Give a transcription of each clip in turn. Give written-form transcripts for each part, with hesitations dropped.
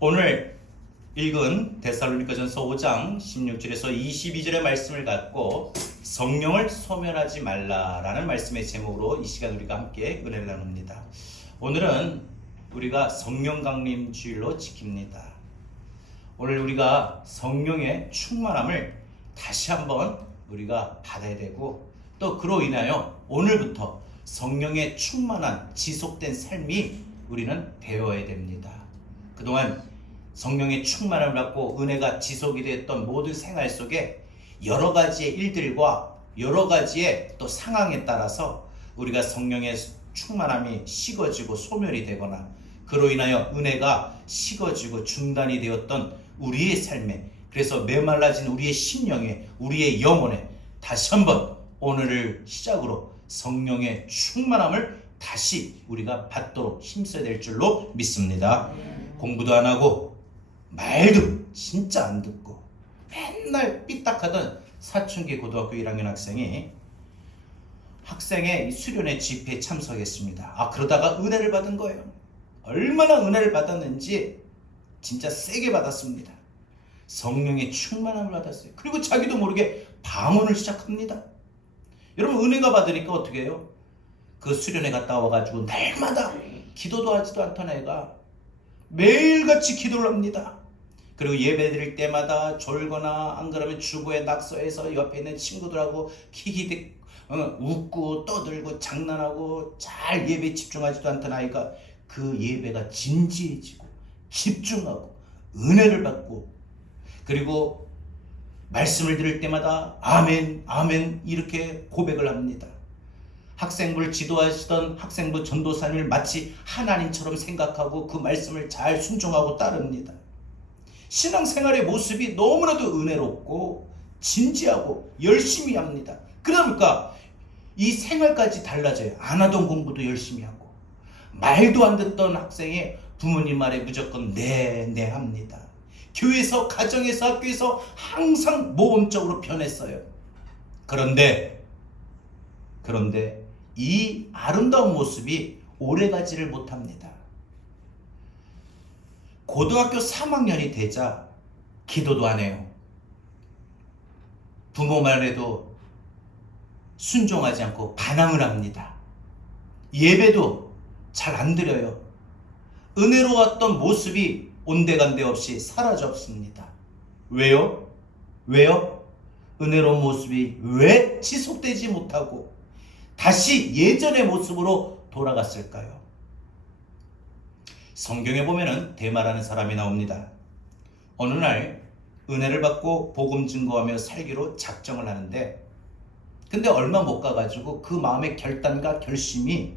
오늘 읽은 데살로니가전서 5장 16절에서 22절의 말씀을 갖고 성령을 소멸하지 말라라는 말씀의 제목으로 이 시간 우리가 함께 은혜를 나눕니다. 오늘은 우리가 성령 강림 주일로 지킵니다. 오늘 우리가 성령의 충만함을 다시 한번 우리가 받아야 되고, 또 그로 인하여 오늘부터 성령의 충만한 지속된 삶이 우리는 되어야 됩니다. 그동안 성령의 충만함을 받고 은혜가 지속이 됐던 모든 생활 속에 여러 가지의 일들과 여러 가지의 또 상황에 따라서 우리가 성령의 충만함이 식어지고 소멸이 되거나, 그로 인하여 은혜가 식어지고 중단이 되었던 우리의 삶에, 그래서 메말라진 우리의 심령에, 우리의 영혼에 다시 한번 오늘을 시작으로 성령의 충만함을 다시 우리가 받도록 힘써야 될 줄로 믿습니다. 공부도 안 하고 말도 진짜 안 듣고 맨날 삐딱하던 사춘기 고등학교 1학년 학생이 학생의 수련회 집회에 참석했습니다. 그러다가 은혜를 받은 거예요. 얼마나 은혜를 받았는지 진짜 세게 받았습니다. 성령의 충만함을 받았어요. 그리고 자기도 모르게 방언을 시작합니다. 여러분, 은혜가 받으니까 어떻게 해요? 그 수련회 갔다 와가지고 날마다 기도도 하지도 않던 애가 매일같이 기도를 합니다. 그리고 예배 드릴 때마다 졸거나 안 그러면 주보에 낙서해서 옆에 있는 친구들하고 키키대 웃고 떠들고 장난하고 잘 예배에 집중하지도 않던 아이가 그 예배가 진지해지고 집중하고 은혜를 받고, 그리고 말씀을 들을 때마다 아멘 아멘 이렇게 고백을 합니다. 학생부를 지도하시던 학생부 전도사님을 마치 하나님처럼 생각하고 그 말씀을 잘 순종하고 따릅니다. 신앙생활의 모습이 너무나도 은혜롭고 진지하고 열심히 합니다. 그러니까 이 생활까지 달라져요. 안 하던 공부도 열심히 하고, 말도 안 듣던 학생이 부모님 말에 무조건 네 합니다. 교회에서, 가정에서, 학교에서 항상 모범적으로 변했어요. 그런데 이 아름다운 모습이 오래가지를 못합니다. 고등학교 3학년이 되자 기도도 안 해요. 부모 말에도 순종하지 않고 반항을 합니다. 예배도 잘 안 드려요. 은혜로웠던 모습이 온데간데 없이 사라졌습니다. 왜요? 은혜로운 모습이 왜 지속되지 못하고 다시 예전의 모습으로 돌아갔을까요? 성경에 보면은 데마라는 사람이 나옵니다. 어느 날 은혜를 받고 복음 증거하며 살기로 작정을 하는데, 근데 얼마 못 가가지고 그 마음의 결단과 결심이,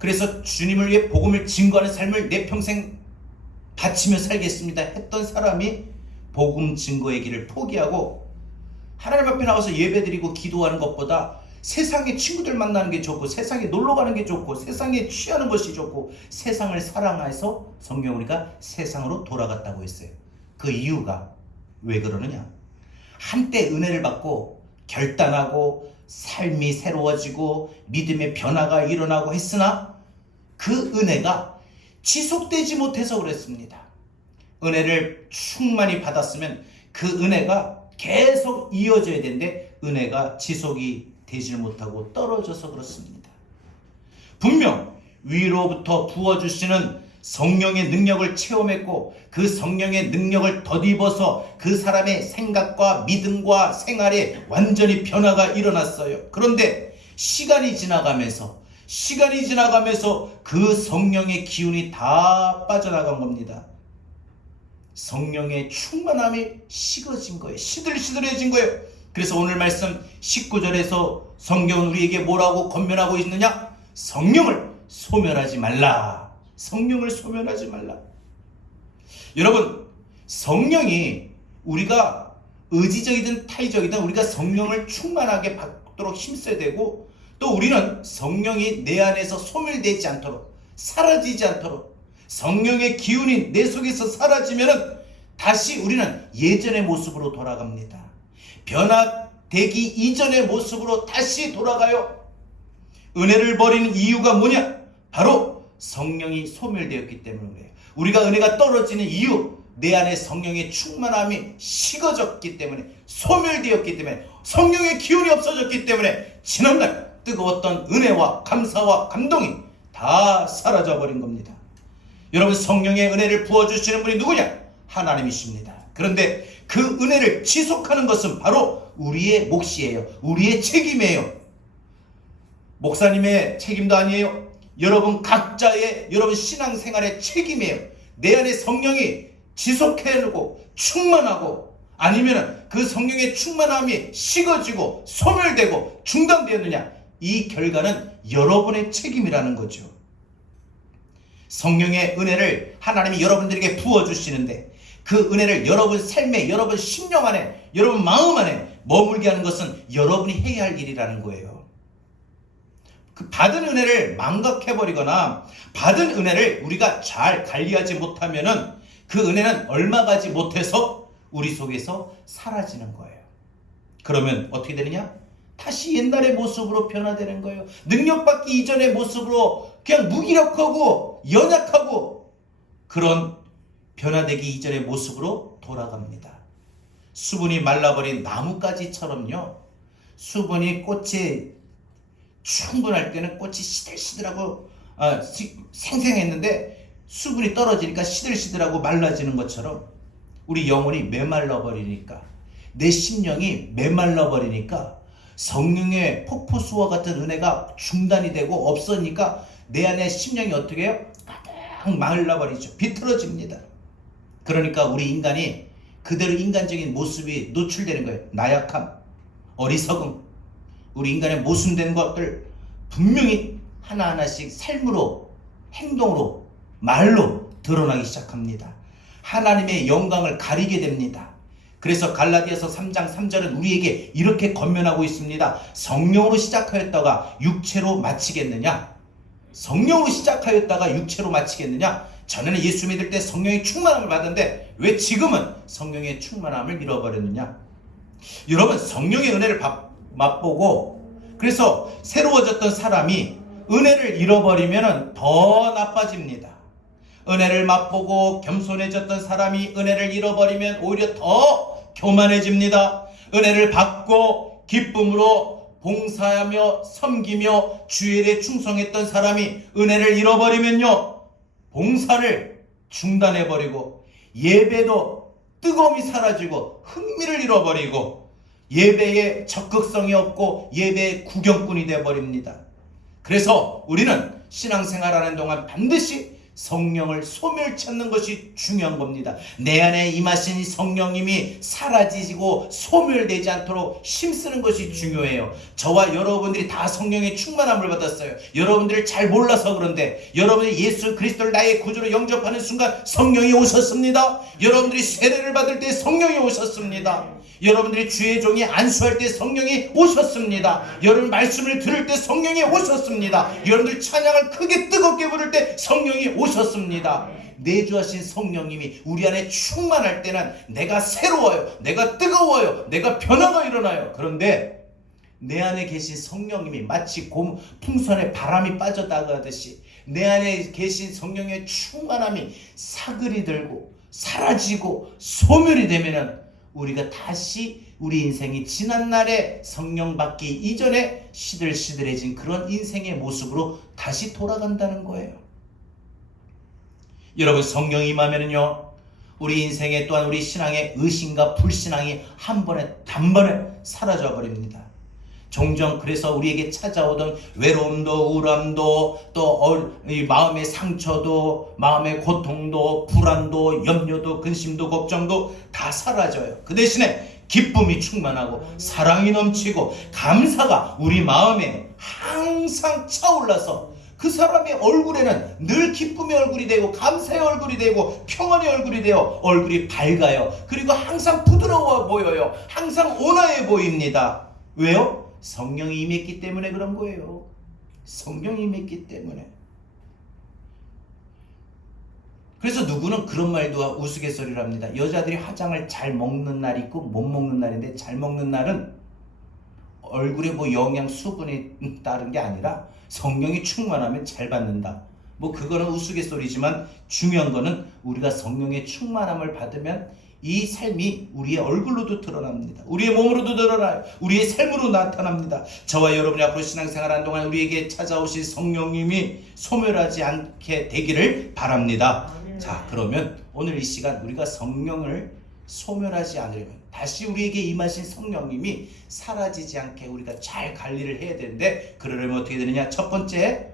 그래서 주님을 위해 복음을 증거하는 삶을 내 평생 바치며 살겠습니다 했던 사람이 복음 증거의 길을 포기하고 하나님 앞에 나와서 예배드리고 기도하는 것보다 세상에 친구들 만나는 게 좋고, 세상에 놀러 가는 게 좋고, 세상에 취하는 것이 좋고, 세상을 사랑해서 성경 우리가 세상으로 돌아갔다고 했어요. 그 이유가 왜 그러느냐? 한때 은혜를 받고 결단하고 삶이 새로워지고 믿음의 변화가 일어나고 했으나 그 은혜가 지속되지 못해서 그랬습니다. 은혜를 충만히 받았으면 그 은혜가 계속 이어져야 되는데 은혜가 지속이 되지 못하고 떨어져서 그렇습니다. 분명 위로부터 부어주시는 성령의 능력을 체험했고 그 성령의 능력을 덧입어서 그 사람의 생각과 믿음과 생활에 완전히 변화가 일어났어요. 그런데 시간이 지나가면서 그 성령의 기운이 다 빠져나간 겁니다. 성령의 충만함이 식어진 거예요. 시들시들해진 거예요. 그래서 오늘 말씀 19절에서 성경은 우리에게 뭐라고 권면하고 있느냐? 성령을 소멸하지 말라. 성령을 소멸하지 말라. 여러분, 성령이 우리가 의지적이든 타의적이든 우리가 성령을 충만하게 받도록 힘써야 되고, 또 우리는 성령이 내 안에서 소멸되지 않도록, 사라지지 않도록, 성령의 기운이 내 속에서 사라지면은 다시 우리는 예전의 모습으로 돌아갑니다. 변화되기 이전의 모습으로 다시 돌아가요. 은혜를 버리는 이유가 뭐냐? 바로 성령이 소멸되었기 때문에 그래요. 우리가 은혜가 떨어지는 이유, 내 안에 성령의 충만함이 식어졌기 때문에, 소멸되었기 때문에, 성령의 기운이 없어졌기 때문에 지난날 뜨거웠던 은혜와 감사와 감동이 다 사라져버린 겁니다. 여러분, 성령의 은혜를 부어주시는 분이 누구냐? 하나님이십니다. 그런데 그 은혜를 지속하는 것은 바로 우리의 몫이에요. 우리의 책임이에요. 목사님의 책임도 아니에요. 여러분 각자의 여러분 신앙생활의 책임이에요. 내 안에 성령이 지속해내고 충만하고, 아니면 그 성령의 충만함이 식어지고 소멸되고 중단되었느냐, 이 결과는 여러분의 책임이라는 거죠. 성령의 은혜를 하나님이 여러분들에게 부어주시는데, 그 은혜를 여러분 삶에, 여러분 심령 안에, 여러분 마음 안에 머물게 하는 것은 여러분이 해야 할 일이라는 거예요. 그 받은 은혜를 망각해버리거나 받은 은혜를 우리가 잘 관리하지 못하면은 그 은혜는 얼마 가지 못해서 우리 속에서 사라지는 거예요. 그러면 어떻게 되느냐? 다시 옛날의 모습으로 변화되는 거예요. 능력받기 이전의 모습으로 그냥 무기력하고 연약하고, 그런 변화되기 이전의 모습으로 돌아갑니다. 수분이 말라버린 나뭇가지처럼요, 수분이 꽃이 충분할 때는 꽃이 시들시들하고 생생했는데 수분이 떨어지니까 시들시들하고 말라지는 것처럼, 우리 영혼이 메말라버리니까, 내 심령이 메말라버리니까, 성령의 폭포수와 같은 은혜가 중단이 되고 없으니까 내 안에 심령이 어떻게 해요? 가득 말라버리죠. 비틀어집니다. 그러니까 우리 인간이 그대로 인간적인 모습이 노출되는 거예요. 나약함, 어리석음, 우리 인간의 모순된 것들 분명히 하나하나씩 삶으로, 행동으로, 말로 드러나기 시작합니다. 하나님의 영광을 가리게 됩니다. 그래서 갈라디아서 3장 3절은 우리에게 이렇게 권면하고 있습니다. 성령으로 시작하였다가 육체로 마치겠느냐? 성령으로 시작하였다가 육체로 마치겠느냐? 전에는 예수 믿을 때 성령의 충만함을 받았는데 왜 지금은 성령의 충만함을 잃어버렸느냐? 여러분, 성령의 은혜를 맛보고 그래서 새로워졌던 사람이 은혜를 잃어버리면 더 나빠집니다. 은혜를 맛보고 겸손해졌던 사람이 은혜를 잃어버리면 오히려 더 교만해집니다. 은혜를 받고 기쁨으로 봉사하며 섬기며 주일에 충성했던 사람이 은혜를 잃어버리면요, 봉사를 중단해버리고 예배도 뜨거움이 사라지고 흥미를 잃어버리고 예배에 적극성이 없고 예배의 구경꾼이 되어버립니다. 그래서 우리는 신앙생활하는 동안 반드시 성령을 소멸찾는 것이 중요한 겁니다. 내 안에 임하신 성령님이 사라지고 소멸되지 않도록 힘쓰는 것이 중요해요. 저와 여러분들이 다 성령의 충만함을 받았어요. 여러분들을 잘 몰라서 그런데, 여러분이 예수 그리스도를 나의 구주로 영접하는 순간 성령이 오셨습니다. 여러분들이 세례를 받을 때 성령이 오셨습니다. 여러분들이 주의 종이 안수할 때 성령이 오셨습니다. 여러분 말씀을 들을 때 성령이 오셨습니다. 여러분들 찬양을 크게 뜨겁게 부를 때 성령이 오셨습니다. 내주하신 성령님이 우리 안에 충만할 때는 내가 새로워요, 내가 뜨거워요, 내가 변화가 일어나요. 그런데 내 안에 계신 성령님이 마치 풍선에 바람이 빠져나가듯이 내 안에 계신 성령의 충만함이 사그리 들고 사라지고 소멸이 되면은 우리가 다시 우리 인생이 지난날에 성령 받기 이전에 시들시들해진 그런 인생의 모습으로 다시 돌아간다는 거예요. 여러분, 성령이 임하면은요, 우리 인생에 또한 우리 신앙의 의심과 불신앙이 한 번에 단번에 사라져 버립니다. 종종 그래서 우리에게 찾아오던 외로움도 우울함도 또 마음의 상처도 마음의 고통도 불안도 염려도 근심도 걱정도 다 사라져요. 그 대신에 기쁨이 충만하고 사랑이 넘치고 감사가 우리 마음에 항상 차올라서 그 사람의 얼굴에는 늘 기쁨의 얼굴이 되고 감사의 얼굴이 되고 평안의 얼굴이 되어 얼굴이 밝아요. 그리고 항상 부드러워 보여요. 항상 온화해 보입니다. 왜요? 성령이 임했기 때문에 그런 거예요. 성령이 임했기 때문에. 그래서 누구는 그런 말도 우스갯소리를 합니다. 여자들이 화장을 잘 먹는 날이 있고 못 먹는 날인데, 잘 먹는 날은 얼굴에 뭐 영양 수분이 따른 게 아니라 성령이 충만하면 잘 받는다, 뭐 그거는 우스갯소리지만 중요한 거는 우리가 성령의 충만함을 받으면 이 삶이 우리의 얼굴로도 드러납니다. 우리의 몸으로도 드러나요. 우리의 삶으로 나타납니다. 저와 여러분이 앞으로 신앙생활하는 동안 우리에게 찾아오신 성령님이 소멸하지 않게 되기를 바랍니다. 자, 그러면 오늘 이 시간 우리가 성령을 소멸하지 않으려면, 다시 우리에게 임하신 성령님이 사라지지 않게 우리가 잘 관리를 해야 되는데, 그러려면 어떻게 되느냐? 첫 번째,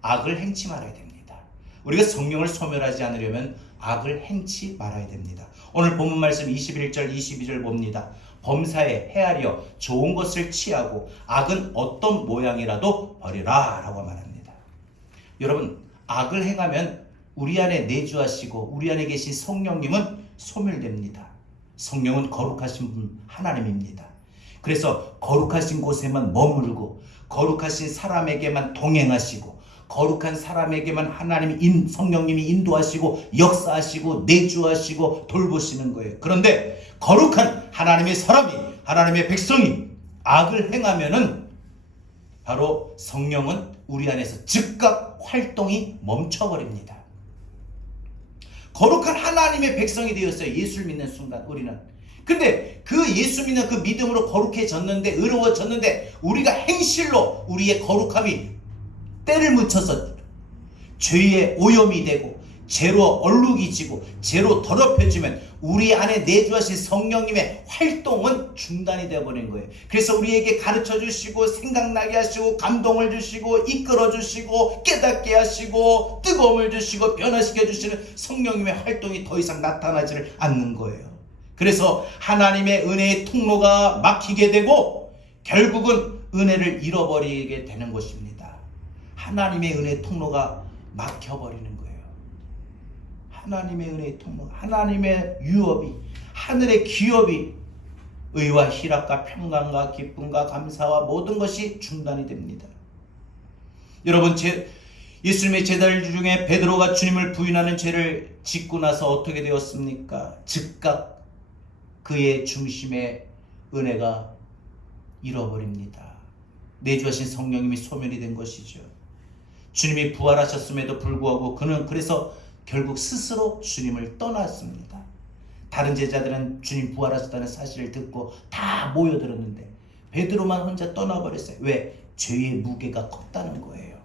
악을 행치 말아야 됩니다. 우리가 성령을 소멸하지 않으려면 악을 행치 말아야 됩니다. 오늘 본문 말씀 21절 22절 봅니다. 범사에 헤아려 좋은 것을 취하고 악은 어떤 모양이라도 버리라 라고 말합니다. 여러분, 악을 행하면 우리 안에 내주하시고 우리 안에 계신 성령님은 소멸됩니다. 성령은 거룩하신 분 하나님입니다. 그래서 거룩하신 곳에만 머물고 거룩하신 사람에게만 동행하시고 거룩한 사람에게만 성령님이 인도하시고 역사하시고 내주하시고 돌보시는 거예요. 그런데 거룩한 하나님의 사람이, 하나님의 백성이 악을 행하면은 바로 성령은 우리 안에서 즉각 활동이 멈춰버립니다. 거룩한 하나님의 백성이 되었어요. 예수를 믿는 순간 우리는. 근데 그 예수 믿는 그 믿음으로 거룩해졌는데, 의로워졌는데, 우리가 행실로 우리의 거룩함이 때를 묻혀서 죄의 오염이 되고 죄로 얼룩이 지고 죄로 더럽혀지면 우리 안에 내주하신 성령님의 활동은 중단이 되어버린 거예요. 그래서 우리에게 가르쳐 주시고 생각나게 하시고 감동을 주시고 이끌어 주시고 깨닫게 하시고 뜨거움을 주시고 변화시켜 주시는 성령님의 활동이 더 이상 나타나지를 않는 거예요. 그래서 하나님의 은혜의 통로가 막히게 되고 결국은 은혜를 잃어버리게 되는 것입니다. 하나님의 은혜의 통로가 막혀버리는 거예요. 하나님의 은혜의 통로, 하나님의 유업이, 하늘의 기업이 의와 희락과 평강과 기쁨과 감사와 모든 것이 중단이 됩니다. 여러분, 예수님의 제자들 중에 베드로가 주님을 부인하는 죄를 짓고 나서 어떻게 되었습니까? 즉각 그의 중심의 은혜가 잃어버립니다. 내주하신 성령님이 소멸이 된 것이죠. 주님이 부활하셨음에도 불구하고 그는 그래서 결국 스스로 주님을 떠났습니다. 다른 제자들은 주님 부활하셨다는 사실을 듣고 다 모여들었는데 베드로만 혼자 떠나버렸어요. 왜? 죄의 무게가 컸다는 거예요.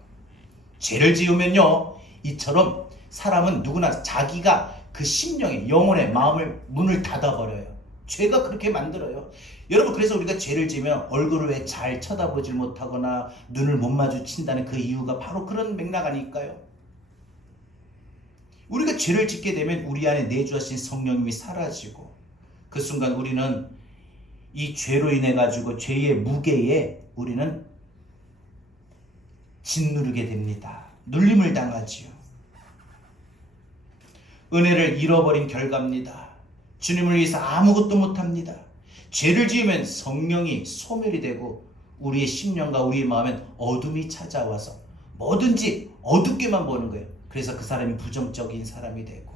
죄를 지으면요, 이처럼 사람은 누구나 자기가 그 심령에, 영혼의 마음을 문을 닫아버려요. 죄가 그렇게 만들어요. 여러분, 그래서 우리가 죄를 지으면 얼굴을 왜 잘 쳐다보질 못하거나 눈을 못 마주친다는 그 이유가 바로 그런 맥락 아닐까요? 우리가 죄를 짓게 되면 우리 안에 내주하신 성령님이 사라지고 그 순간 우리는 이 죄로 인해 가지고 죄의 무게에 우리는 짓누르게 됩니다. 눌림을 당하지요. 은혜를 잃어버린 결과입니다. 주님을 위해서 아무것도 못합니다. 죄를 지으면 성령이 소멸이 되고 우리의 심령과 우리의 마음엔 어둠이 찾아와서 뭐든지 어둡게만 보는 거예요. 그래서 그 사람이 부정적인 사람이 되고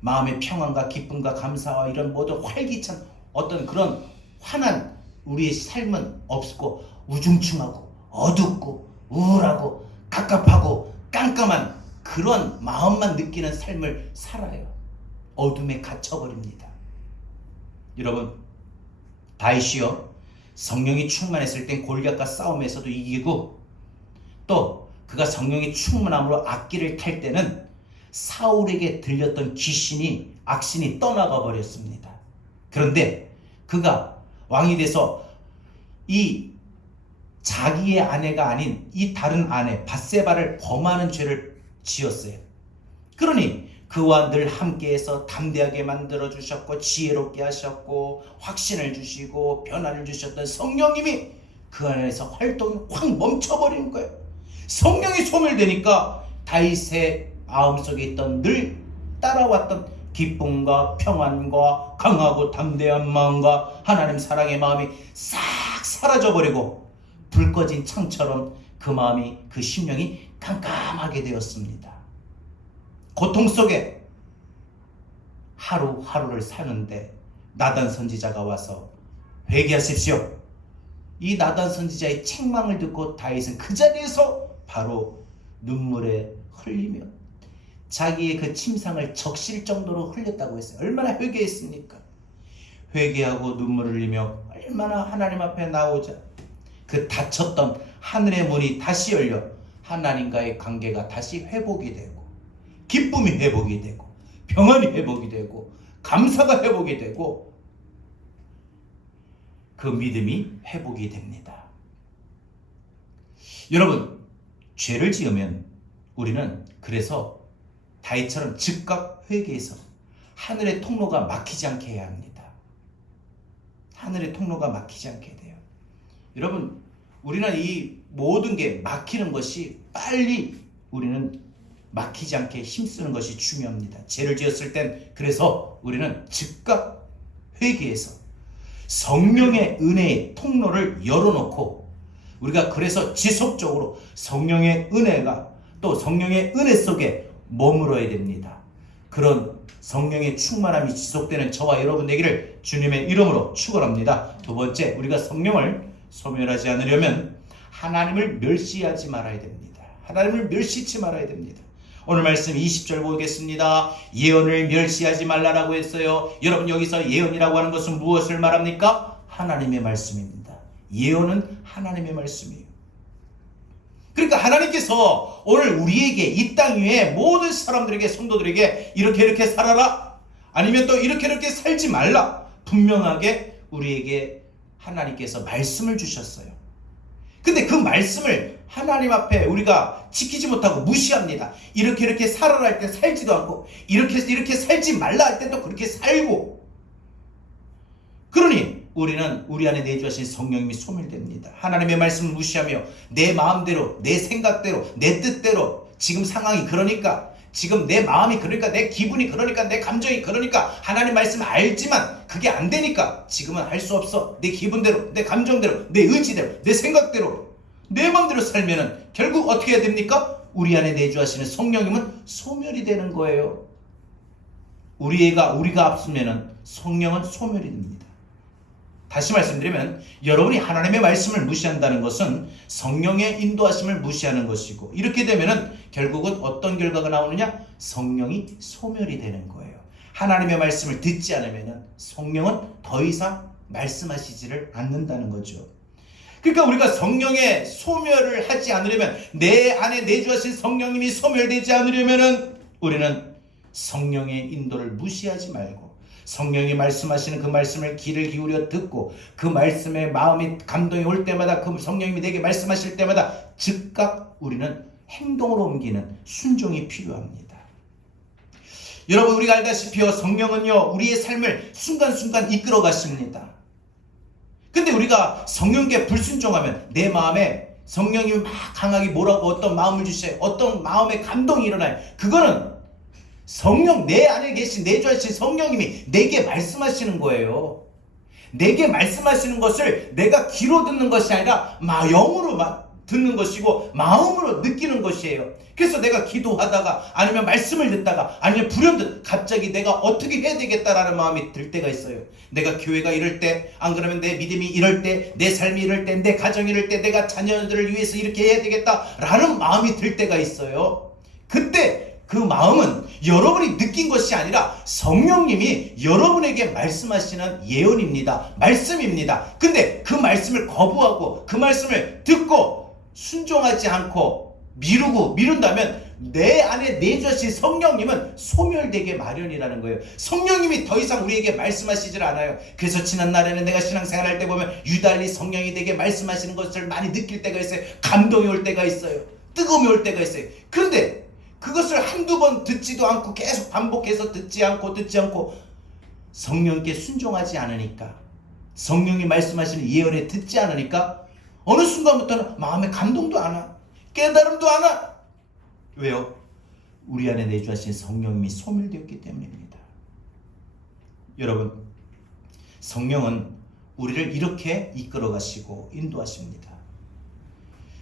마음의 평안과 기쁨과 감사와 이런 모든 활기찬 어떤 그런 환한 우리의 삶은 없고 우중충하고 어둡고 우울하고 갑갑하고 깜깜한 그런 마음만 느끼는 삶을 살아요. 어둠에 갇혀버립니다. 여러분, 다윗이요, 성령이 충만했을 땐 골리앗과 싸움에서도 이기고 또 그가 성령이 충만함으로 악기를 탈 때는 사울에게 들렸던 악신이 떠나가 버렸습니다. 그런데 그가 왕이 돼서 이 자기의 아내가 아닌 이 다른 아내 밧세바를 범하는 죄를 지었어요. 그러니 그와 늘 함께해서 담대하게 만들어주셨고 지혜롭게 하셨고 확신을 주시고 변화를 주셨던 성령님이 그 안에서 활동이 확 멈춰버리는 거예요. 성령이 소멸되니까 다윗의 마음속에 있던 늘 따라왔던 기쁨과 평안과 강하고 담대한 마음과 하나님 사랑의 마음이 싹 사라져버리고 불 꺼진 창처럼 그 마음이, 그 심령이 깜깜하게 되었습니다. 고통 속에 하루하루를 사는데 나단 선지자가 와서 회개하십시오. 이 나단 선지자의 책망을 듣고 다윗은 그 자리에서 바로 눈물에 흘리며 자기의 그 침상을 적실 정도로 흘렸다고 했어요. 얼마나 회개했습니까? 회개하고 눈물을 흘리며 얼마나 하나님 앞에 나오자 그 닫혔던 하늘의 문이 다시 열려 하나님과의 관계가 다시 회복이 되고 기쁨이 회복이 되고 평안이 회복이 되고 감사가 회복이 되고 그 믿음이 회복이 됩니다. 여러분, 죄를 지으면 우리는 그래서 다윗처럼 즉각 회개해서 하늘의 통로가 막히지 않게 해야 합니다. 하늘의 통로가 막히지 않게 돼요. 여러분, 우리는 이 모든 게 막히는 것이 빨리 우리는 막히지 않게 힘쓰는 것이 중요합니다. 죄를 지었을 땐 그래서 우리는 즉각 회개해서 성령의 은혜의 통로를 열어놓고 우리가 그래서 지속적으로 성령의 은혜가 또 성령의 은혜 속에 머물어야 됩니다. 그런 성령의 충만함이 지속되는 저와 여러분 되기를 주님의 이름으로 축원합니다. 두 번째, 우리가 성령을 소멸하지 않으려면 하나님을 멸시하지 말아야 됩니다. 하나님을 멸시치 말아야 됩니다. 오늘 말씀 20절 보겠습니다. 예언을 멸시하지 말라라고 했어요. 여러분, 여기서 예언이라고 하는 것은 무엇을 말합니까? 하나님의 말씀입니다. 예언은 하나님의 말씀이에요. 그러니까 하나님께서 오늘 우리에게 이 땅 위에 모든 사람들에게 성도들에게 이렇게 살아라, 아니면 또 이렇게 살지 말라, 분명하게 우리에게 하나님께서 말씀을 주셨어요. 근데 그 말씀을 하나님 앞에 우리가 지키지 못하고 무시합니다. 이렇게 살아라 할 때 살지도 않고 이렇게 살지 말라 할 때 또 그렇게 살고, 그러니 우리는 우리 안에 내주하신 성령님이 소멸됩니다. 하나님의 말씀을 무시하며 내 마음대로, 내 생각대로, 내 뜻대로, 지금 상황이 그러니까, 지금 내 마음이 그러니까, 내 기분이 그러니까, 내 감정이 그러니까, 하나님 말씀을 알지만 그게 안 되니까 지금은 할 수 없어. 내 기분대로, 내 감정대로, 내 의지대로, 내 생각대로, 내 마음대로 살면은 결국 어떻게 해야 됩니까? 우리 안에 내주하시는 성령님은 소멸이 되는 거예요. 우리가 앞서면은 성령은 소멸이 됩니다. 다시 말씀드리면 여러분이 하나님의 말씀을 무시한다는 것은 성령의 인도하심을 무시하는 것이고, 이렇게 되면은 결국은 어떤 결과가 나오느냐? 성령이 소멸이 되는 거예요. 하나님의 말씀을 듣지 않으면은 성령은 더 이상 말씀하시지를 않는다는 거죠. 그러니까 우리가 성령의 소멸을 하지 않으려면, 내 안에 내주하신 성령님이 소멸되지 않으려면은 우리는 성령의 인도를 무시하지 말고 성령이 말씀하시는 그 말씀을 귀를 기울여 듣고, 그 말씀에 마음이 감동이 올 때마다, 그 성령님이 내게 말씀하실 때마다 즉각 우리는 행동으로 옮기는 순종이 필요합니다. 여러분, 우리가 알다시피 성령은요 우리의 삶을 순간순간 이끌어 가십니다. 근데 우리가 성령께 불순종하면 내 마음에 성령님이 막 강하게 뭐라고 어떤 마음을 주셔요. 어떤 마음의 감동이 일어나요. 그거는 성령, 내 안에 계신 내주하신 성령님이 내게 말씀하시는 거예요. 내게 말씀하시는 것을 내가 귀로 듣는 것이 아니라 영으로 듣는 것이고 마음으로 느끼는 것이에요. 그래서 내가 기도하다가, 아니면 말씀을 듣다가, 아니면 불현듯 갑자기 내가 어떻게 해야 되겠다라는 마음이 들 때가 있어요. 내가 교회가 이럴 때, 안 그러면 내 믿음이 이럴 때, 내 삶이 이럴 때, 내 가정이 이럴 때, 내가 자녀들을 위해서 이렇게 해야 되겠다라는 마음이 들 때가 있어요. 그때 그 마음은 여러분이 느낀 것이 아니라 성령님이 여러분에게 말씀하시는 예언입니다. 말씀입니다. 근데 그 말씀을 거부하고 그 말씀을 듣고 순종하지 않고 미룬다면 내 안에 내주신 성령님은 소멸되게 마련이라는 거예요. 성령님이 더 이상 우리에게 말씀하시질 않아요. 그래서 지난 날에는 내가 신앙생활 할 때 보면 유달리 성령이 내게 말씀하시는 것을 많이 느낄 때가 있어요. 감동이 올 때가 있어요. 뜨거움이 올 때가 있어요. 그런데 그것을 한두 번 듣지도 않고 계속 반복해서 듣지 않고 성령께 순종하지 않으니까, 성령이 말씀하시는 예언에 듣지 않으니까 어느 순간부터는 마음에 감동도 안 와, 깨달음도 안 와. 왜요? 우리 안에 내주하신 성령님이 소멸되었기 때문입니다. 여러분, 성령은 우리를 이렇게 이끌어 가시고 인도하십니다.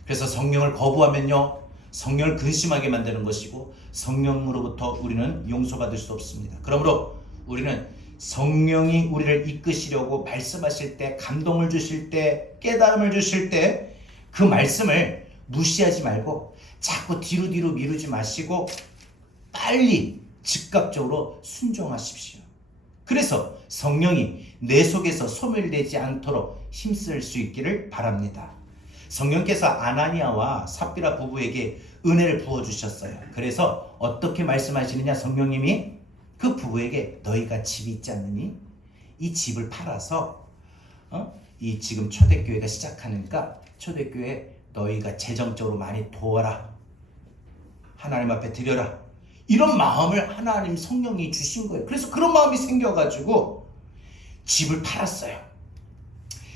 그래서 성령을 거부하면요 성령을 근심하게 만드는 것이고, 성령으로부터 우리는 용서받을 수 없습니다. 그러므로 우리는 성령이 우리를 이끄시려고 말씀하실 때, 감동을 주실 때, 깨달음을 주실 때 그 말씀을 무시하지 말고 자꾸 뒤로 미루지 마시고 빨리 즉각적으로 순종하십시오. 그래서 성령이 내 속에서 소멸되지 않도록 힘쓸 수 있기를 바랍니다. 성령께서 아나니아와 삽비라 부부에게 은혜를 부어주셨어요. 그래서 어떻게 말씀하시느냐, 성령님이 그 부부에게 너희가 집이 있지 않느니 이 집을 팔아서 이 지금 초대교회가 시작하니까 초대교회 너희가 재정적으로 많이 도와라, 하나님 앞에 드려라, 이런 마음을 하나님 성령이 주신 거예요. 그래서 그런 마음이 생겨가지고 집을 팔았어요.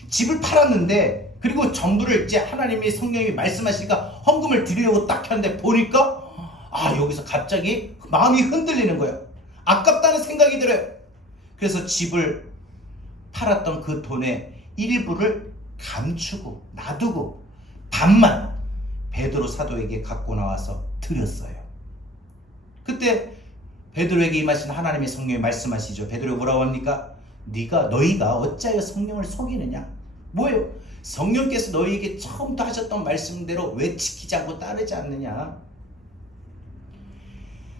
집을 팔았는데, 그리고 전부를 이제 하나님이 성령이 말씀하시니까 헌금을 드리려고 딱 했는데 보니까 여기서 갑자기 마음이 흔들리는 거예요. 아깝다는 생각이 들어요. 그래서 집을 팔았던 그 돈의 일부를 감추고 놔두고 반만 베드로 사도에게 갖고 나와서 드렸어요. 그때 베드로에게 임하신 하나님의 성령이 말씀하시죠. 베드로가 뭐라고 합니까? 너희가 어찌하여 성령을 속이느냐? 뭐예요? 성령께서 너희에게 처음부터 하셨던 말씀대로 왜 지키지 않고 따르지 않느냐?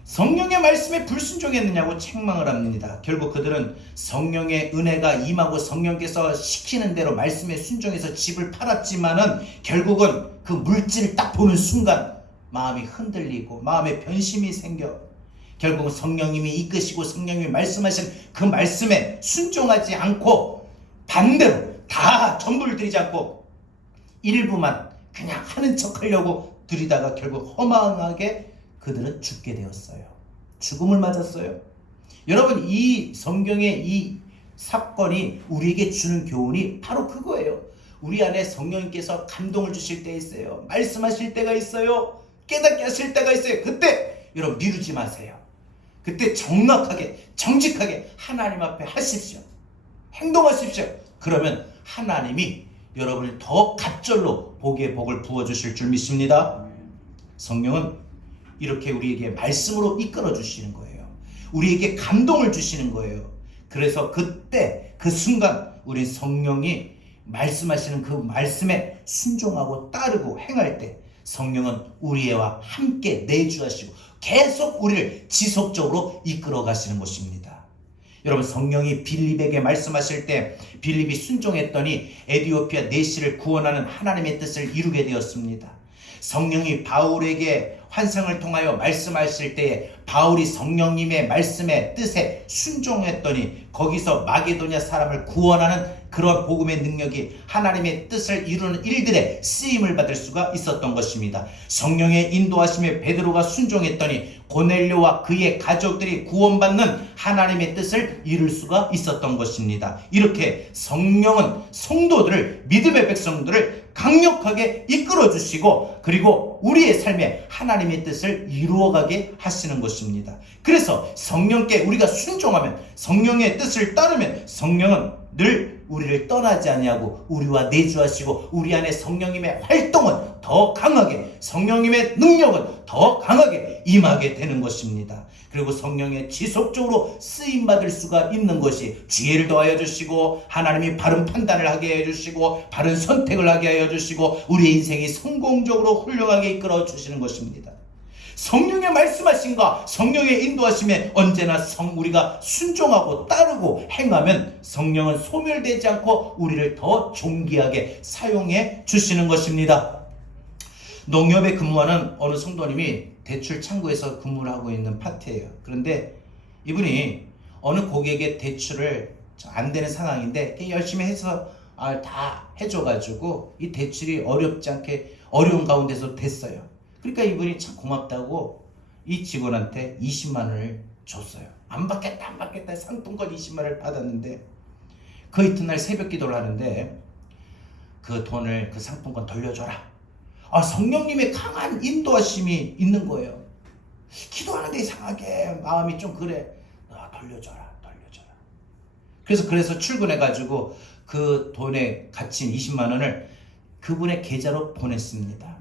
성령의 말씀에 불순종했느냐고 책망을 합니다. 결국 그들은 성령의 은혜가 임하고 성령께서 시키는 대로 말씀에 순종해서 집을 팔았지만은 결국은 그 물질을 딱 보는 순간 마음이 흔들리고 마음에 변심이 생겨 결국은 성령님이 이끄시고 성령님이 말씀하신 그 말씀에 순종하지 않고 반대로 다 전부를 드리지 않고 일부만 그냥 하는 척 하려고 드리다가 결국 허망하게 그들은 죽게 되었어요. 죽음을 맞았어요. 여러분, 이 성경의 이 사건이 우리에게 주는 교훈이 바로 그거예요. 우리 안에 성령님께서 감동을 주실 때 있어요. 말씀하실 때가 있어요. 깨닫게 하실 때가 있어요. 그때 여러분 미루지 마세요. 그때 정확하게 정직하게 하나님 앞에 하십시오. 행동하십시오. 그러면 하나님이 여러분을 더 갑절로 복의 복을 부어주실 줄 믿습니다. 성령은 이렇게 우리에게 말씀으로 이끌어 주시는 거예요. 우리에게 감동을 주시는 거예요. 그래서 그때 그 순간 우리 성령이 말씀하시는 그 말씀에 순종하고 따르고 행할 때 성령은 우리와 함께 내주하시고 계속 우리를 지속적으로 이끌어 가시는 것입니다. 여러분, 성령이 빌립에게 말씀하실 때 빌립이 순종했더니 에디오피아 내시를 구원하는 하나님의 뜻을 이루게 되었습니다. 성령이 바울에게 환상을 통하여 말씀하실 때에 바울이 성령님의 말씀의 뜻에 순종했더니 거기서 마게도냐 사람을 구원하는 그런 복음의 능력이 하나님의 뜻을 이루는 일들에 쓰임을 받을 수가 있었던 것입니다. 성령의 인도하심에 베드로가 순종했더니 고넬료와 그의 가족들이 구원받는 하나님의 뜻을 이룰 수가 있었던 것입니다. 이렇게 성령은 성도들을, 믿음의 백성들을 강력하게 이끌어 주시고 그리고 우리의 삶에 하나님의 뜻을 이루어가게 하시는 것입니다. 그래서 성령께 우리가 순종하면, 성령의 뜻을 따르면 성령은 늘 우리를 떠나지 아니하고 우리와 내주하시고 우리 안에 성령님의 활동은 더 강하게, 성령님의 능력은 더 강하게 임하게 되는 것입니다. 그리고 성령의 지속적으로 쓰임받을 수가 있는 것이 지혜를 더하여 주시고 하나님이 바른 판단을 하게 해주시고 바른 선택을 하게 하여 주시고 우리의 인생이 성공적으로 훌륭하게 이끌어 주시는 것입니다. 성령의 말씀하심과 성령의 인도하심에 언제나 우리가 순종하고 따르고 행하면 성령은 소멸되지 않고 우리를 더 존귀하게 사용해 주시는 것입니다. 농협에 근무하는 어느 성도님이 대출 창구에서 근무를 하고 있는 파트예요. 그런데 이분이 어느 고객의 대출을 안 되는 상황인데 열심히 해서 다 해줘가지고 이 대출이 어렵지 않게 어려운 가운데서 됐어요. 그러니까 이분이 참 고맙다고 이 직원한테 20만 원을 줬어요. 안 받겠다 상품권 20만 원을 받았는데 그 이튿날 새벽 기도를 하는데 그 돈을, 그 상품권 돌려줘라. 성령님의 강한 인도하심이 있는 거예요. 기도하는데 이상하게 마음이 좀 그래. 돌려줘라. 그래서 출근해가지고 그 돈에 갇힌 20만 원을 그분의 계좌로 보냈습니다.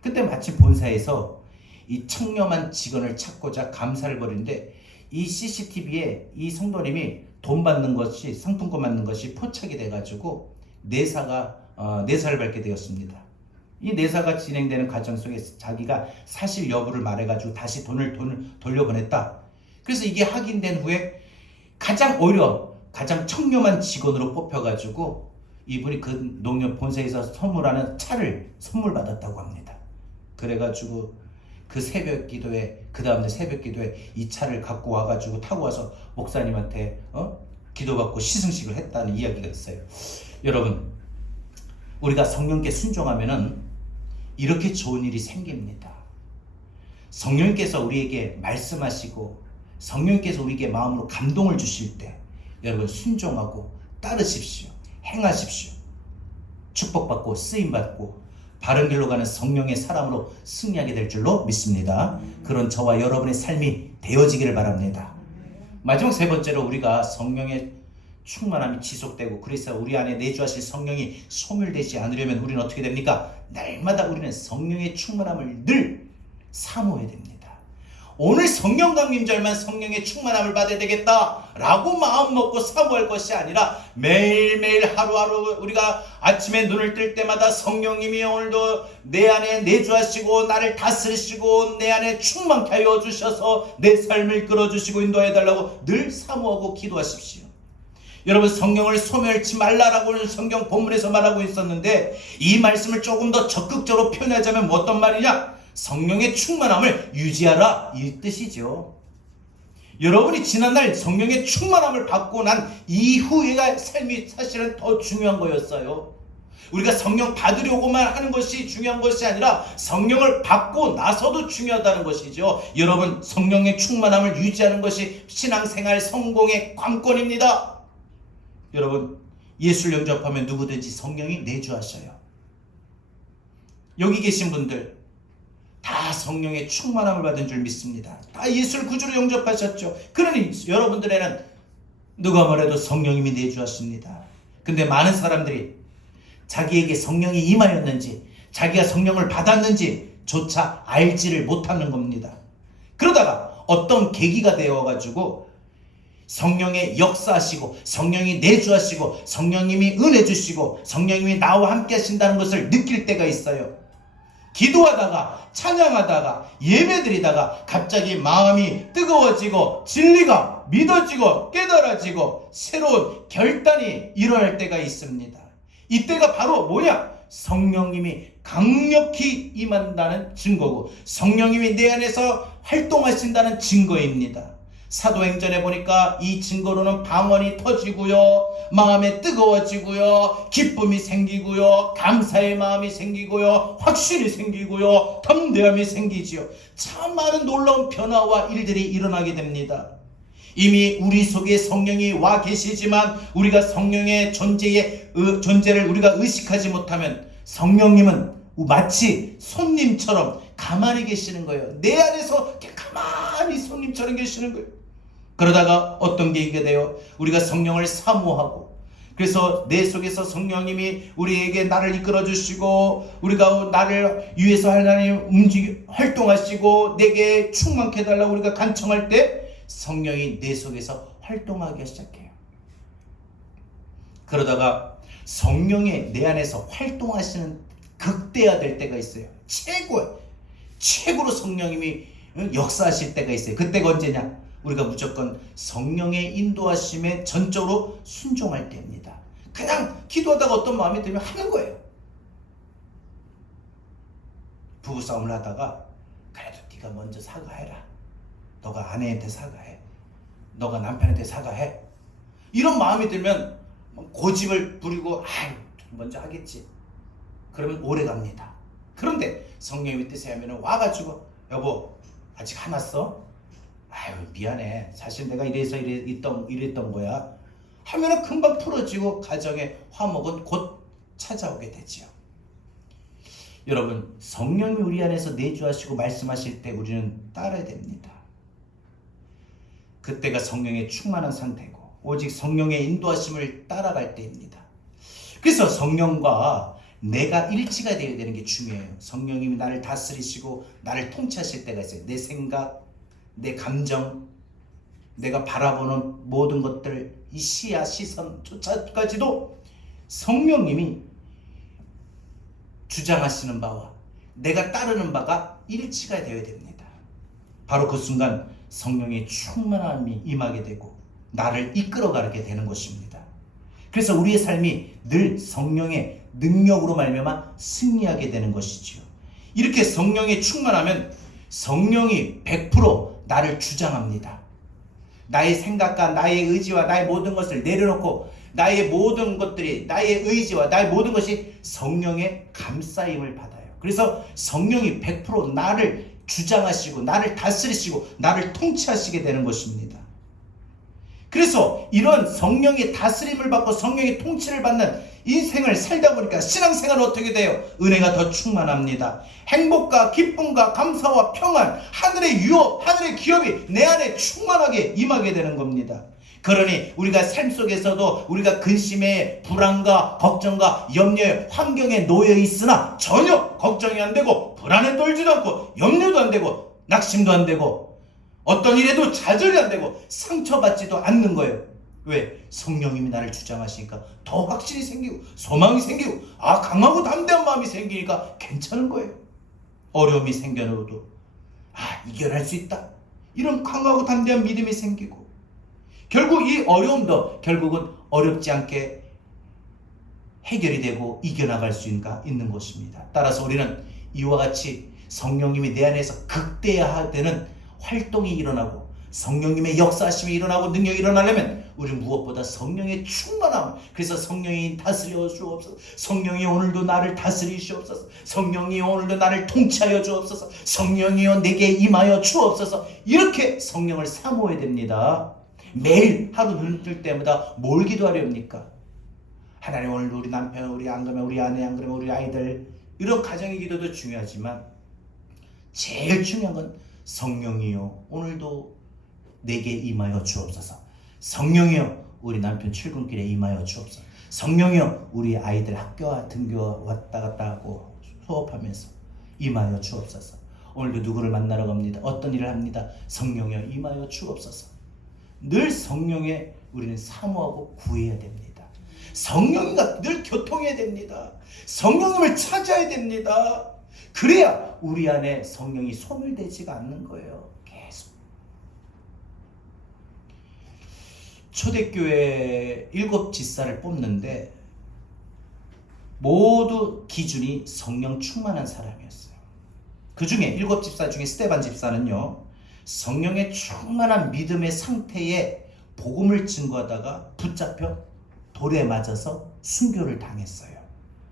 그때 마침 본사에서 이 청렴한 직원을 찾고자 감사를 벌이는데 이 CCTV에 이 성도님이 돈 받는 것이, 상품권 받는 것이 포착이 돼가지고 내사를 받게 되었습니다. 이 내사가 진행되는 과정 속에서 자기가 사실 여부를 말해가지고 다시 돈을 돌려보냈다. 그래서 이게 확인된 후에 오히려 가장 청렴한 직원으로 뽑혀가지고 이분이 그 농협 본사에서 선물하는 차를 선물 받았다고 합니다. 그래가지고 그 새벽 기도회, 그 다음날 새벽 기도회 이 차를 갖고 와가지고 타고 와서 목사님한테 기도받고 시승식을 했다는 이야기가 있어요. 여러분, 우리가 성령께 순종하면은 이렇게 좋은 일이 생깁니다. 성령께서 우리에게 말씀하시고 성령께서 우리에게 마음으로 감동을 주실 때 여러분 순종하고 따르십시오. 행하십시오. 축복받고 쓰임받고 바른 길로 가는 성령의 사람으로 승리하게 될 줄로 믿습니다. 그런 저와 여러분의 삶이 되어지기를 바랍니다. 마지막 세 번째로 우리가 성령의 충만함이 지속되고 그래서 우리 안에 내주하실 성령이 소멸되지 않으려면 우리는 어떻게 됩니까? 날마다 우리는 성령의 충만함을 늘 사모해야 됩니다. 오늘 성령 강림절만 성령의 충만함을 받아야 되겠다라고 마음 먹고 사모할 것이 아니라 매일매일 하루하루 우리가 아침에 눈을 뜰 때마다 성령님이 오늘도 내 안에 내주하시고 나를 다스리시고 내 안에 충만케 하여 주셔서 내 삶을 끌어주시고 인도해 달라고 늘 사모하고 기도하십시오. 여러분, 성령을 소멸치 말라라고 성경 본문에서 말하고 있었는데 이 말씀을 조금 더 적극적으로 표현하자면 어떤 말이냐? 성령의 충만함을 유지하라 이 뜻이죠. 여러분이 지난날 성령의 충만함을 받고 난 이후의 삶이 사실은 더 중요한 거였어요. 우리가 성령 받으려고만 하는 것이 중요한 것이 아니라 성령을 받고 나서도 중요하다는 것이죠. 여러분, 성령의 충만함을 유지하는 것이 신앙생활 성공의 관건입니다. 여러분, 예수를 영접하면 누구든지 성령이 내주하셔요. 여기 계신 분들 다 성령의 충만함을 받은 줄 믿습니다. 다 예수를 구주로 영접하셨죠. 그러니 여러분들에는 누가 뭐래도 성령님이 내주하십니다. 근데 많은 사람들이 자기에게 성령이 임하였는지 자기가 성령을 받았는지 조차 알지를 못하는 겁니다. 그러다가 어떤 계기가 되어가지고 성령의 역사하시고 성령이 내주하시고 성령님이 은혜 주시고 성령님이 나와 함께 하신다는 것을 느낄 때가 있어요. 기도하다가 찬양하다가 예배드리다가 갑자기 마음이 뜨거워지고 진리가 믿어지고 깨달아지고 새로운 결단이 일어날 때가 있습니다. 이때가 바로 뭐냐? 성령님이 강력히 임한다는 증거고 성령님이 내 안에서 활동하신다는 증거입니다. 사도행전에 보니까 이 증거로는 방언이 터지고요, 마음에 뜨거워지고요, 기쁨이 생기고요, 감사의 마음이 생기고요, 확신이 생기고요, 담대함이 생기지요. 참 많은 놀라운 변화와 일들이 일어나게 됩니다. 이미 우리 속에 성령이 와 계시지만 우리가 성령의 존재를 우리가 의식하지 못하면 성령님은 마치 손님처럼 가만히 계시는 거예요. 내 안에서 가만히 손님처럼 계시는 거예요. 그러다가 어떤 계기가 돼요? 우리가 성령을 사모하고 그래서 내 속에서 성령님이 우리에게 나를 이끌어 주시고 우리가 나를 위해서 하나님 활동하시고 내게 충만케 해달라고 우리가 간청할 때 성령이 내 속에서 활동하기 시작해요. 그러다가 성령이 내 안에서 활동하시는 극대화될 때가 있어요. 최고로 성령님이 역사하실 때가 있어요. 그때가 언제냐? 우리가 무조건 성령의 인도하심에 전적으로 순종할 때입니다. 그냥 기도하다가 어떤 마음이 들면 하는 거예요. 부부싸움을 하다가 그래도 네가 먼저 사과해라. 너가 아내한테 사과해. 너가 남편한테 사과해. 이런 마음이 들면 고집을 부리고 먼저 하겠지. 그러면 오래 갑니다. 그런데 성령의 뜻에 하면 와가지고 여보 아직 안 왔어? 미안해. 사실 내가 이랬던 거야. 하면은 금방 풀어지고 가정의 화목은 곧 찾아오게 되지요. 여러분, 성령이 우리 안에서 내주하시고 말씀하실 때 우리는 따라야 됩니다. 그때가 성령의 충만한 상태고 오직 성령의 인도하심을 따라갈 때입니다. 그래서 성령과 내가 일치가 되어야 되는 게 중요해요. 성령님이 나를 다스리시고 나를 통치하실 때가 있어요. 내 생각, 내 감정, 내가 바라보는 모든 것들, 이 시야, 시선조차까지도 성령님이 주장하시는 바와 내가 따르는 바가 일치가 되어야 됩니다. 바로 그 순간 성령의 충만함이 임하게 되고 나를 이끌어가게 되는 것입니다. 그래서 우리의 삶이 늘 성령의 능력으로 말미암아 승리하게 되는 것이지요. 이렇게 성령에 충만하면 성령이 100% 나를 주장합니다. 나의 생각과 나의 의지와 나의 모든 것을 내려놓고 나의 모든 것들이 나의 의지와 나의 모든 것이 성령의 감싸임을 받아요. 그래서 성령이 100% 나를 주장하시고 나를 다스리시고 나를 통치하시게 되는 것입니다. 그래서 이런 성령의 다스림을 받고 성령의 통치를 받는 인생을 살다 보니까 신앙생활은 어떻게 돼요? 은혜가 더 충만합니다. 행복과 기쁨과 감사와 평안, 하늘의 유업, 하늘의 기업이 내 안에 충만하게 임하게 되는 겁니다. 그러니 우리가 삶 속에서도 우리가 근심에 불안과 걱정과 염려의 환경에 놓여 있으나 전혀 걱정이 안 되고 불안에 떨지도 않고 염려도 안 되고 낙심도 안 되고 어떤 일에도 좌절이 안 되고 상처받지도 않는 거예요. 왜? 성령님이 나를 주장하시니까 더 확신이 생기고 소망이 생기고 강하고 담대한 마음이 생기니까 괜찮은 거예요. 어려움이 생겨도 이겨낼 수 있다. 이런 강하고 담대한 믿음이 생기고 결국 이 어려움도 결국은 어렵지 않게 해결이 되고 이겨나갈 수 있는 것입니다. 따라서 우리는 이와 같이 성령님이 내 안에서 극대화되는 활동이 일어나고 성령님의 역사하심이 일어나고 능력이 일어나려면 우리는 무엇보다 성령의 충만함, 그래서 성령이 다스려 주옵소서, 성령이 오늘도 나를 다스리시옵소서, 성령이 오늘도 나를 통치하여 주옵소서, 성령이여 내게 임하여 주옵소서, 이렇게 성령을 사모해야 됩니다. 매일 하루 눈 뜰 때마다 뭘 기도하려 합니까? 하나님, 오늘도 우리 남편, 우리 안 그러면 우리 아내, 안 그러면 우리 아이들, 이런 가정의 기도도 중요하지만 제일 중요한 건 성령이여 오늘도 내게 임하여 주옵소서, 성령이여 우리 남편 출근길에 임하여 주옵소서, 성령이여 우리 아이들 학교와 등교 왔다 갔다 하고 수업하면서 임하여 주옵소서, 오늘도 누구를 만나러 갑니다. 어떤 일을 합니다. 성령이여 임하여 주옵소서. 늘 성령에 우리는 사모하고 구해야 됩니다. 성령과 늘 교통해야 됩니다. 성령님을 찾아야 됩니다. 그래야 우리 안에 성령이 소멸되지가 않는 거예요. 계속. 초대교회 7 집사를 뽑는데 모두 기준이 성령 충만한 사람이었어요. 그 중에 7 집사 중에 스데반 집사는요, 성령의 충만한 믿음의 상태에 복음을 증거하다가 붙잡혀 돌에 맞아서 순교를 당했어요.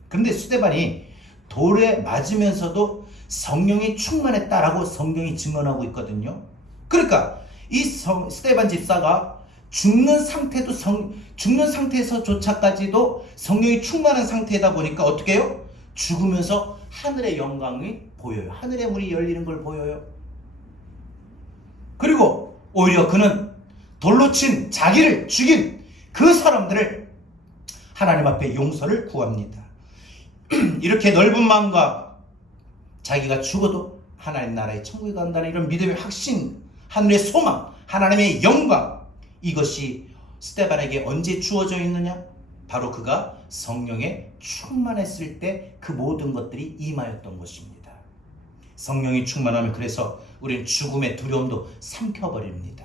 그런데 스데반이 돌에 맞으면서도 성령이 충만했다라고 성경이 증언하고 있거든요. 그러니까 이 스데반 집사가 죽는 상태에서조차까지도 성령이 충만한 상태다 보니까 어떻게 해요? 죽으면서 하늘의 영광이 보여요. 하늘의 문이 열리는 걸 보여요. 그리고 오히려 그는 돌로 친 자기를 죽인 그 사람들을 하나님 앞에 용서를 구합니다. 이렇게 넓은 마음과 자기가 죽어도 하나님 나라의 천국에 간다는 이런 믿음의 확신, 하늘의 소망, 하나님의 영광, 이것이 스데반에게 언제 주어져 있느냐? 바로 그가 성령에 충만했을 때 그 모든 것들이 임하였던 것입니다. 성령이 충만하면 그래서 우리는 죽음의 두려움도 삼켜버립니다.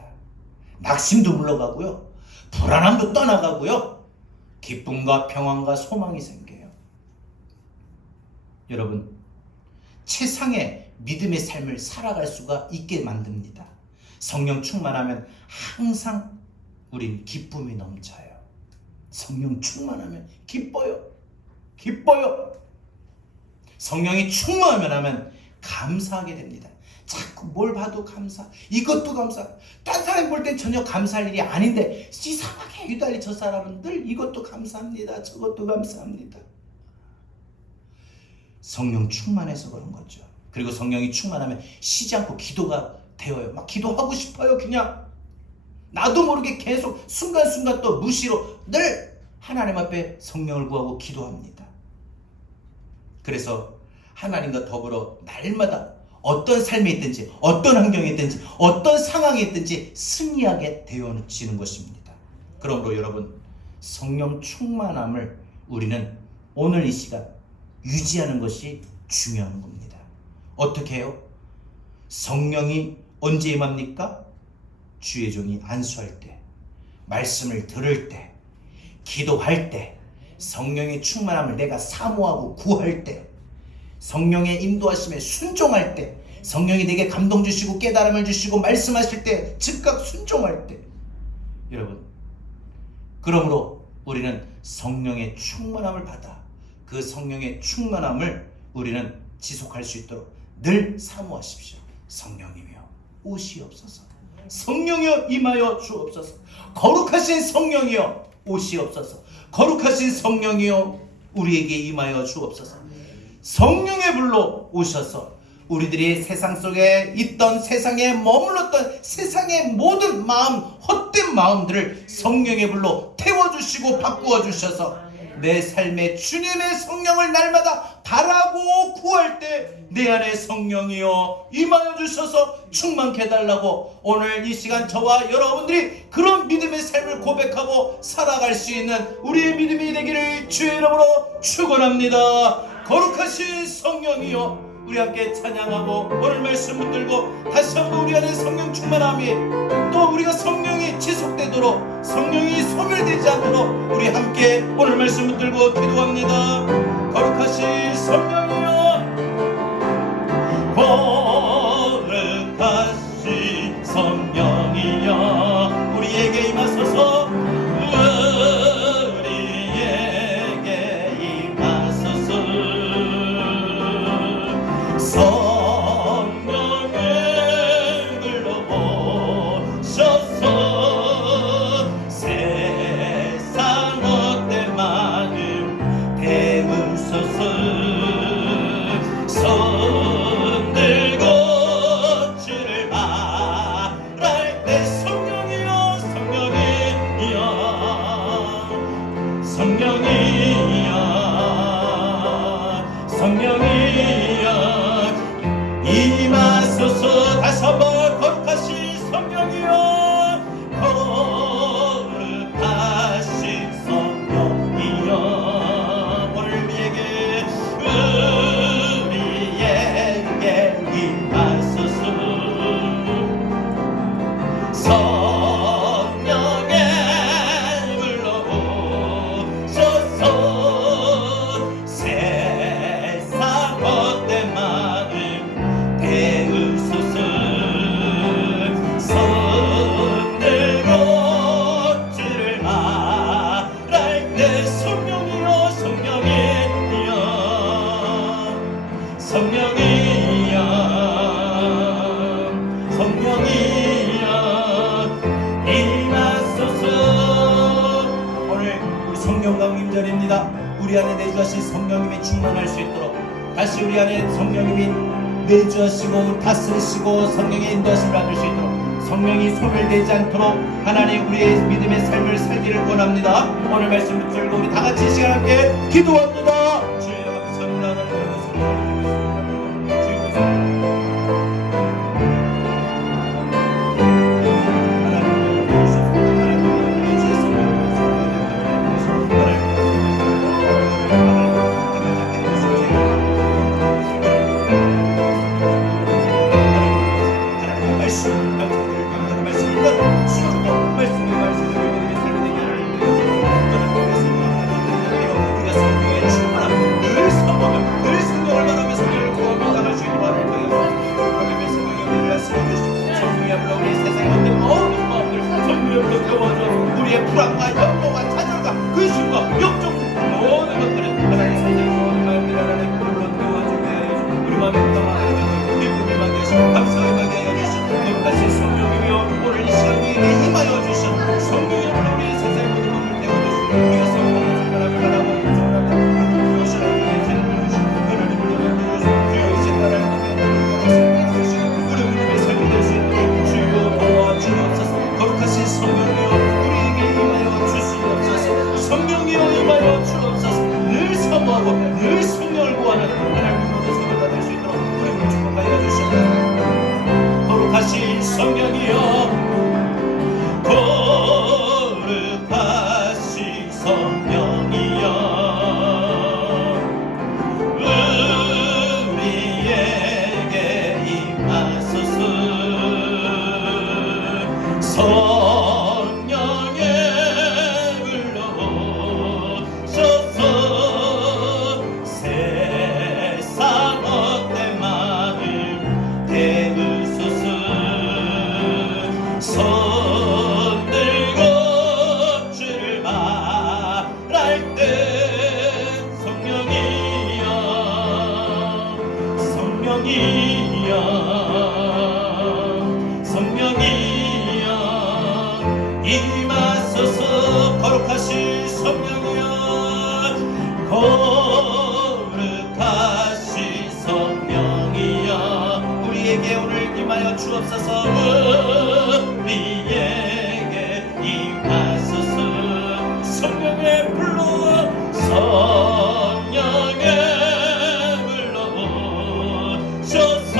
낙심도 물러가고요, 불안함도 떠나가고요, 기쁨과 평안과 소망이 생겨요. 여러분, 최상의 믿음의 삶을 살아갈 수가 있게 만듭니다. 성령 충만하면 항상 우린 기쁨이 넘쳐요. 성령 충만하면 기뻐요. 성령이 충만하면 감사하게 됩니다. 자꾸 뭘 봐도 감사, 이것도 감사. 딴 사람 볼 땐 전혀 감사할 일이 아닌데 이상하게 유달리 저 사람은 늘 이것도 감사합니다, 저것도 감사합니다. 성령 충만해서 그런 거죠. 그리고 성령이 충만하면 쉬지 않고 기도가 되어요. 막 기도하고 싶어요. 그냥 나도 모르게 계속 순간순간 또 무시로 늘 하나님 앞에 성령을 구하고 기도합니다. 그래서 하나님과 더불어 날마다 어떤 삶에 있든지, 어떤 환경에 있든지, 어떤 상황에 있든지 승리하게 되어지는 것입니다. 그러므로 여러분, 성령 충만함을 우리는 오늘 이 시간 유지하는 것이 중요한 겁니다. 어떻게 해요? 성령이 언제 임합니까? 주의 종이 안수할 때, 말씀을 들을 때, 기도할 때, 성령의 충만함을 내가 사모하고 구할 때, 성령의 인도하심에 순종할 때, 성령이 내게 감동 주시고 깨달음을 주시고 말씀하실 때 즉각 순종할 때, 여러분, 그러므로 우리는 성령의 충만함을 받아 그 성령의 충만함을 우리는 지속할 수 있도록 늘 사모하십시오. 성령이여 오시옵소서. 성령이여 임하여 주옵소서. 거룩하신 성령이여 오시옵소서. 거룩하신 성령이여 우리에게 임하여 주옵소서. 성령의 불로 오셔서 우리들이 세상 속에 있던, 세상에 머물렀던 세상의 모든 마음, 헛된 마음들을 성령의 불로 태워주시고 바꾸어 주셔서 내 삶에 주님의 성령을 날마다 바라고 구할 때 내 안에 성령이여 임하여 주셔서 충만케 해달라고 오늘 이 시간 저와 여러분들이 그런 믿음의 삶을 고백하고 살아갈 수 있는 우리의 믿음이 되기를 주의 이름으로 축원합니다. 거룩하신 성령이여 우리 함께 찬양하고 오늘 말씀 붙들고 다시 한번 우리 안에 성령 충만함이 또 우리가 성령이 지속되도록 성령이 소멸되지 않도록 우리 함께 오늘 말씀 붙들고 기도합니다. 거룩하신 성령이여 거룩하신 성령이여 우리에게 임하소서 우리에게 임하소서 성령을 불러오셔서 세상 헛된 마음 태우소서 손들고 주를 말할 때 성령이여 성령이여 성령이여 성령이여 임하소서. 다시 한번 거룩하신 성령이여 거룩하신 성령이여 오늘 우리에게 임하소서. 성령의 불러오셔서 세상 헛된 마음 태우소서 손들고 주를 말할 때 성령이여 성령이여 성령이여 성령이여 임하소서. 오늘 우리 성령 강림절입니다. 우리 안에 내주하신 성령님이 충만할 수 있도록 다시 우리 안에 성령님이 내주하시고 다스리시고 성령의 인도하심을 받을 수 있도록 성령이 소멸되지 않도록 하나님 우리의 믿음의 삶을 살기를 원합니다. 오늘 말씀 붙들고 우리 다같이 이 시간 함께 기도합니다. 주의 이름 감사합니다. 우리의 불안과 연모와 좌절과 근심과 역적 모든 것들을 하나님 선생님 마음을 하나님 불로 태워주게 우리 마음에 평안하게 기쁨이 만드시고 감사하게 만드시고 거룩하신 성령이여 오늘 이 시간 위에 임하여 주신 성령이여 우리의 세상의 모든 것을 태워주시고 우리가 성령의 생활함을 하라고 조언합니다. 그것을 우리의 생활을 주시고 하나님을 넘겨주시고 주여 이제 나라를 넘겨주시고 우리 믿음의 삶이 될 수 있도록 주여 도와주옵소서. 거룩하신 성령이여 우리에게 임하여 주시옵소서. 성령이여 임하여 임하소서. 거룩하신 성령이여, 거룩하신 성령이여, 우리에게 오늘 임하여 주옵소서. 우리에게 임하소서. 성령의 불러, 성령의 불러오소서.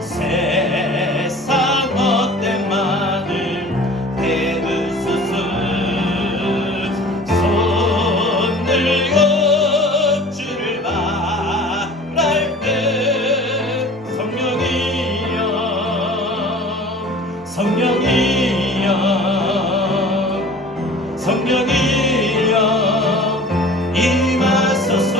세상 헛된 마음 태우소서. 손 들고 주를 바랄 때 성령이여, 성령이여, 성령이여 임하소서.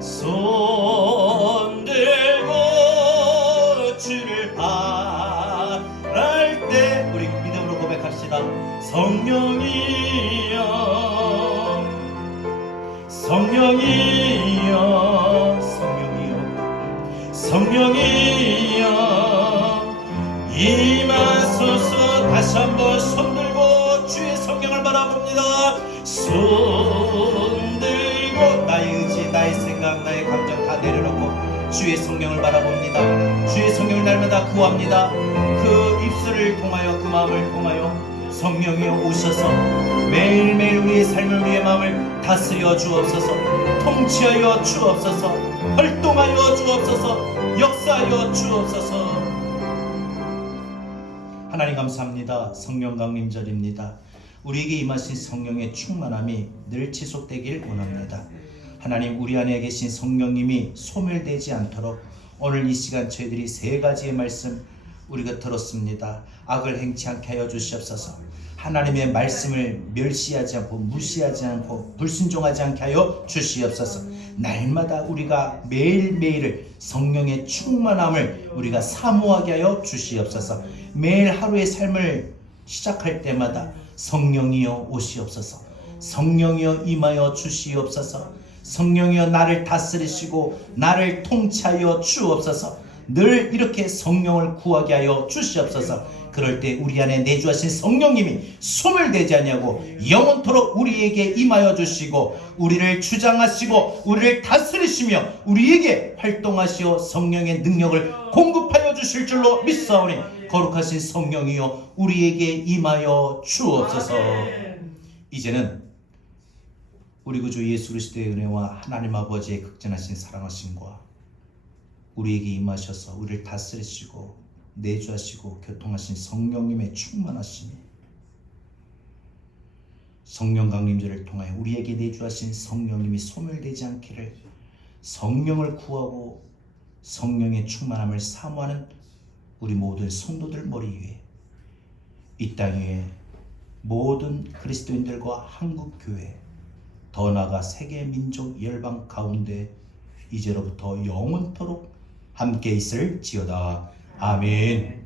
손 들고 주를 바랄 때 우리 믿음으로 고백합시다. 성령이여, 성령이여, 성령이여, 성령이여 임하소서. 다시 한번 손 들고 주의 성령을 바라봅니다. 손 들고 나의 의지, 나의 생각, 나의 감정 다 내려놓고 주의 성령을 바라봅니다. 주의 성령을 날마다 구합니다. 그 입술을 통하여, 그 마음을 통하여 성령이여 오셔서 매일매일 우리의 삶을, 우리의 마음을 다스려 주옵소서. 통치하여 주옵소서. 활동하여 주옵소서. 역사하여 주옵소서. 하나님 감사합니다. 성령 강림절입니다. 우리에게 임하신 성령의 충만함이 늘 지속되길 원합니다. 하나님, 우리 안에 계신 성령님이 소멸되지 않도록 오늘 이 시간 저희들이 세 가지의 말씀 우리가 들었습니다. 악을 행치 않게 하여 주시옵소서. 하나님의 말씀을 멸시하지 않고 무시하지 않고 불순종하지 않게 하여 주시옵소서. 날마다 우리가 매일매일을 성령의 충만함을 우리가 사모하게 하여 주시옵소서. 매일 하루의 삶을 시작할 때마다 성령이여 오시옵소서. 성령이여 임하여 주시옵소서. 성령이여 나를 다스리시고 나를 통치하여 주옵소서. 늘 이렇게 성령을 구하게 하여 주시옵소서. 그럴 때 우리 안에 내주하신 성령님이 소멸되지 아니하고 영원토록 우리에게 임하여 주시고 우리를 주장하시고 우리를 다스리시며 우리에게 활동하시어 성령의 능력을 공급하여 주실 줄로 믿사오니 거룩하신 성령이여 우리에게 임하여 주옵소서. 이제는 우리 구주 예수 그리스도의 은혜와 하나님 아버지의 극진하신 사랑하심과 우리에게 임하셔서 우리를 다스리시고 내주하시고 교통하신 성령님의 충만하심이 성령 강림절을 통하여 우리에게 내주하신 성령님이 소멸되지 않기를 성령을 구하고 성령의 충만함을 사모하는 우리 모든 성도들 머리 위에 이 땅 위에 모든 그리스도인들과 한국교회 더 나아가 세계 민족 열방 가운데 이제로부터 영원토록 함께 있을지어다. 아멘.